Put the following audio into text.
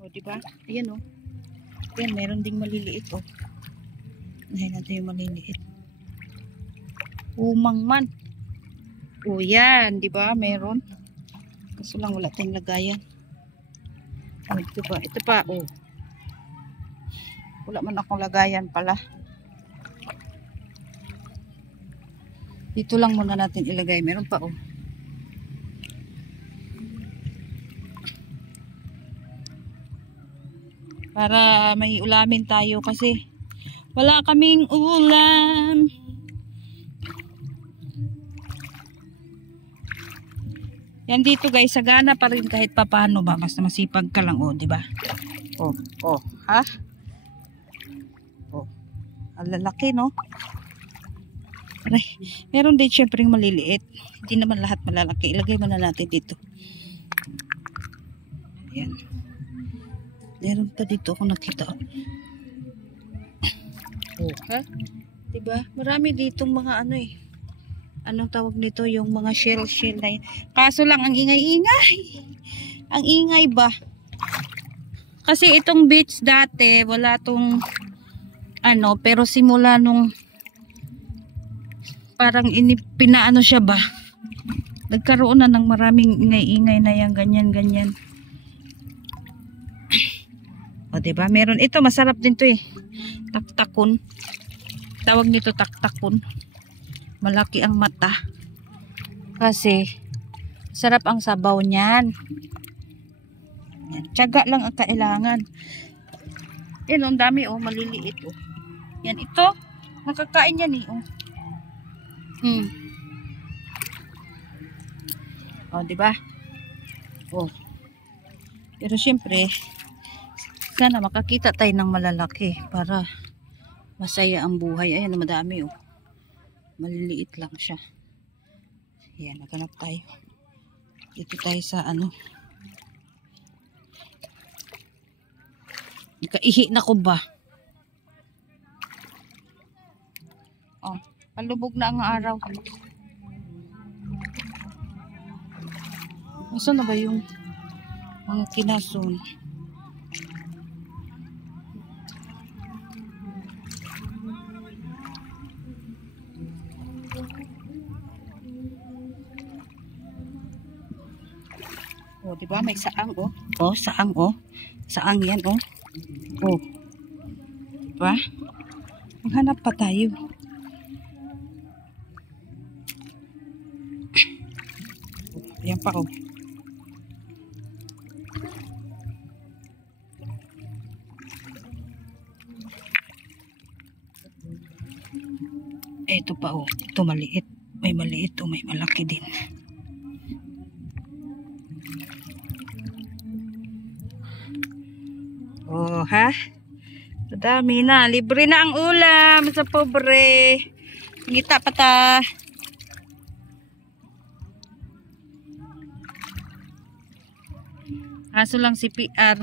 O, diba? Ayan, o. Ayan, meron ding maliliit, o. Ayan natin yung maliliit. Umang man. O, yan. Diba? Meron. Kaso lang wala tayong lagayan. O, ito pa. Ito pa, o. Wala man akong lagayan pala. Dito lang muna natin ilagay. Meron pa, o. Para may ulamin tayo kasi wala kaming ulam. Yan dito guys, sagana pa rin kahit papaano ba, basta masipag ka lang, oh, 'di ba? Oh, oh, ha? Oh. Ang lalaki, no? Aray, meron din syempre maliliit. Hindi naman lahat malalaki. Ilagay mo na natin dito. Ayan. Meron pa dito ako nakita. Oh, ha? Diba? Marami ditong mga ano eh. Anong tawag nito? Yung mga shell na yun. Kaso lang ang ingay-ingay. Ang ingay ba? Kasi itong beach dati, wala tong ano, pero simula nung parang pinaano siya ba? Nagkaroon na ng maraming ingay-ingay na yan, ganyan-ganyan. O, diba? Meron. Ito, masarap din to eh. Taktakon. Tawag nito taktakon. Malaki ang mata. Kasi, sarap ang sabaw niyan. Yan. Tiyaga lang ang kailangan. Yan, ang dami oh. Maliliit oh. Yan, ito. Nakakain yan eh oh. O, diba? Oh. Pero syempre, sana makakita tayo ng malalaki para masaya ang buhay. Ayan, madami oh. Maliliit lang siya. Ayan, naghanap tayo. Dito tayo sa ano. Nakaihi na ko ba? Oh, palubog na ang araw. Nasaan na ba yung mga kinason? Oh, diba? May saang, oh. Oh, saang, oh. Saang yan, oh. Oh. Diba? Maghanap pa tayo. Yan pa, oh. Ito pa, oh. Ito maliit. May maliit, oh. May malaki din. Oh, ha? Madami na. Libre na ang ulam sa pobre. Ngita pa ta. Kaso lang si PR.